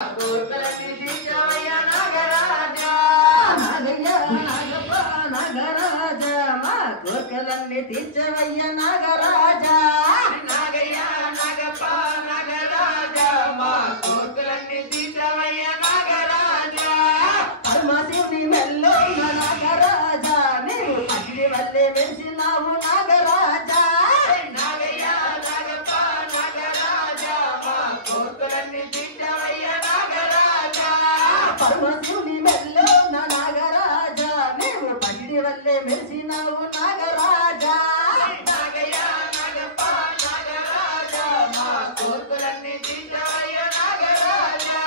కోర్కెలన్నీ తీర్చవయ్య నాగరాజా నాగయ్య నాగప్ప నాగరాజా మా కోర్కెలన్నీ తీర్చవయ్య నాగరాజా పరమశివుని మెల్లో నాగరాజా నీవు అగ్ని వల్లే వెలిసినావు నాగరాజా నాగయ్య నాగప్ప నాగరాజా మా కోర్కెలన్నీ తీర్చవయ్య నాగరాజా పరమశివుని మెల్లో నాగరాజా నీవు అగ్ని వల్లే వెలిసినావు నాగరాజా నాగయ్య నాగప్ప నాగరాజా మా కోర్కెలన్నీ తీర్చవయ్య నాగరాజా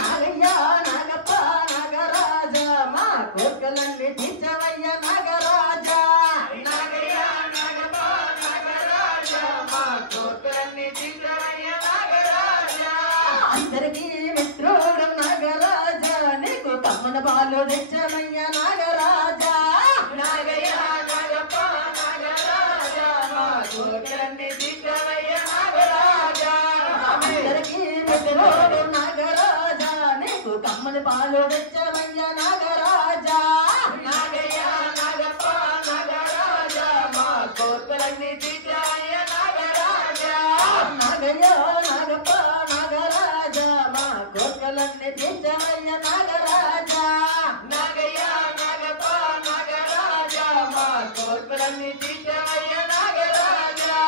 నాగయ్య నాగప్ప నాగరాజా మా కోర్కెలన్నీ తీర్చవయ్య నాగరాజా నాగయ్య నాగప్ప నాగరాజా మా కోర్కెలన్నీ తీర్చవయ్య నాగరాజా అందరికీ మిత్రుడు నాగరాజా నీకు కమ్మన పాలు తెచ్చవయ్య నాగరాజా నాగయ్య నాగప్ప నాగరాజా మా కోర్కెలన్నీ తీర్చవయ్య నాగరాజా అందరికీ మిత్రుడు నాగరాజా నీకు కమ్మని పాలు తెచ్చవయ్య నాగరాజా నాగయ్య నాగప్ప నాగరాజా మా కోర్కెలన్నీ తీర్చవయ్య నాగరాజా నాగయ్య నాగప్ప నాగరాజా మా కోర్కెలన్నీ తీర్చవయ్య నాగరాజా నాగయ్య నాగప్ప నాగరాజా మా కోర్కెలన్నీ తీర్చవయ్య నాగరాజా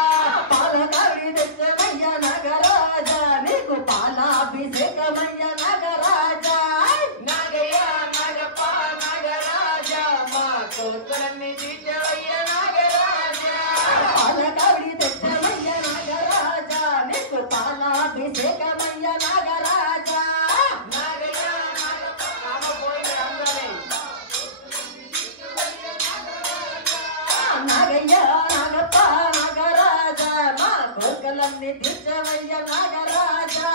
పాలకాడి తెచ్చవయ్య నాగరాజా నీకు పాలాభిషేకమయ్య నాగరాజా నాగయ్య నాగప్ప నాగరాజా మా కోర్కెలన్నీ తీర్చవయ్య నాగరాజా పాలకాడి తెచ్చవయ్య నాగరాజా నీకు పాలాభిషేకమయ్య నాగరాజా నాగయ్య నాగప్ప రామపోయి అందరే నాగయ్య నాగప్ప నాగరాజా మా కోర్కెలన్నీ తీర్చవయ్య నాగరాజా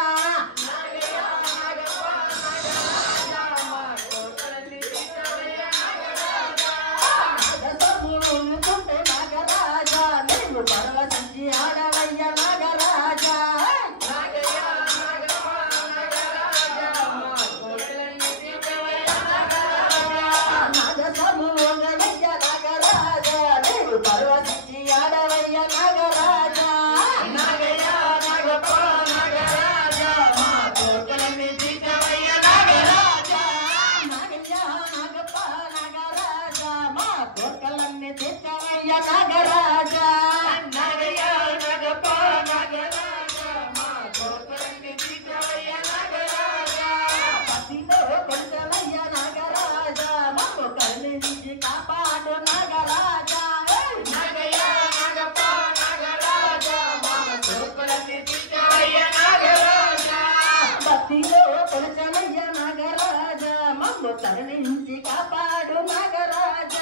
నాగయ్య నాగప్ప నాగరాజా మా కోర్కెలన్నీ తీర్చవయ్య నాగరాజా నాగసమునుకుంటే నాగరాజా నీవు పరవశించి ఆడవయ్య నాగరాజా నాగయ్య నాగప్ప నాగరాజా మా కోర్కెలన్నీ తీర్చవయ్య నాగరాజా నాగసమునయ్య నాగరాజా నీవు పరవశించి ఆడవయ్య నాగరాజా నాగయ్య నాగప్ప నాగరాజా మా కోర్కెలన్నీ తీర్చవయ్య నాగరాజా నాగయ్య నాగప్ప నాగరాజా మా కోర్కెలన్నీ తీర్చవయ్య నాగరాజా నాగయ్య నాగప్ప నాగరాజా మా కోర్కెలన్నీ తీర్చవయ్య నాగరాజా పతిలో కొడుకవయ్య నాగరాజా మమ్ము కరుణించి కాపాడు నాగరాజా నాగయ్య నాగప్ప నాగరాజా మా కోర్కెలన్నీ తీర్చవయ్య నాగరాజా భక్తిలో కొడుకవయ్య నాగరాజా మమ్ము కరుణించి కాపాడు నాగరాజా